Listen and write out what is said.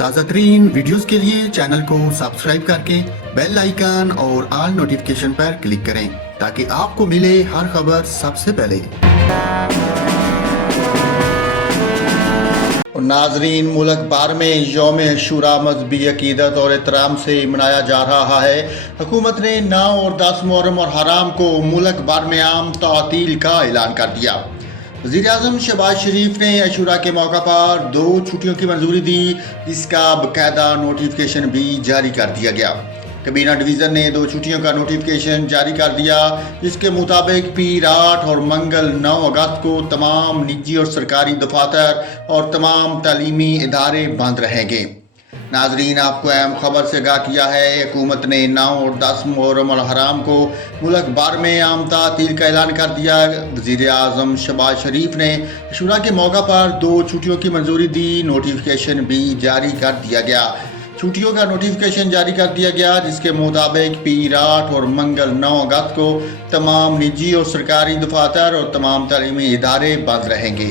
ताज़ा तरीन वीडियोस के लिए चैनल को सब्सक्राइब करके बेल आइकन और ऑल नोटिफिकेशन पर क्लिक करें ताकि आपको मिले हर खबर सबसे पहले। नाजरीन, मुल्क भर में यौम अशूरा मजहबी अकीदत और एहतराम से मनाया जा रहा है। हुकूमत ने 9 और 10 मुहर्रम और हराम को मुल्क भर में आम तातील का ऐलान कर दिया। वज़ीर-ए-आज़म शहबाज शरीफ ने अशूरा के मौका पर 2 छुट्टियों की मंजूरी दी, जिसका बाकायदा नोटिफिकेशन भी जारी कर दिया गया। कबीना डिवीज़न ने 2 छुट्टियों का नोटिफिकेशन जारी कर दिया, जिसके मुताबिक पीर 8 और मंगल 9 अगस्त को तमाम निजी और सरकारी दफातर और तमाम तालीमी इदारे बंद रहेंगे। नाजरीन, आपको अहम खबर से आगाह किया है। हुकूमत ने 9 और 10 मुहर्रम और हराम को मुल्क भर में आम तातील का ऐलान कर दिया। वज़ीर-ए-आज़म शहबाज शरीफ ने अशूरा के मौका पर 2 छुट्टियों की मंजूरी दी, नोटिफिकेशन भी जारी कर दिया गया। छुट्टियों का नोटिफिकेशन जारी कर दिया गया, जिसके मुताबिक पीर 8 और मंगल 9 अगस्त को तमाम निजी और सरकारी दफातर और तमाम तालीमी इदारे बंद रहेंगे।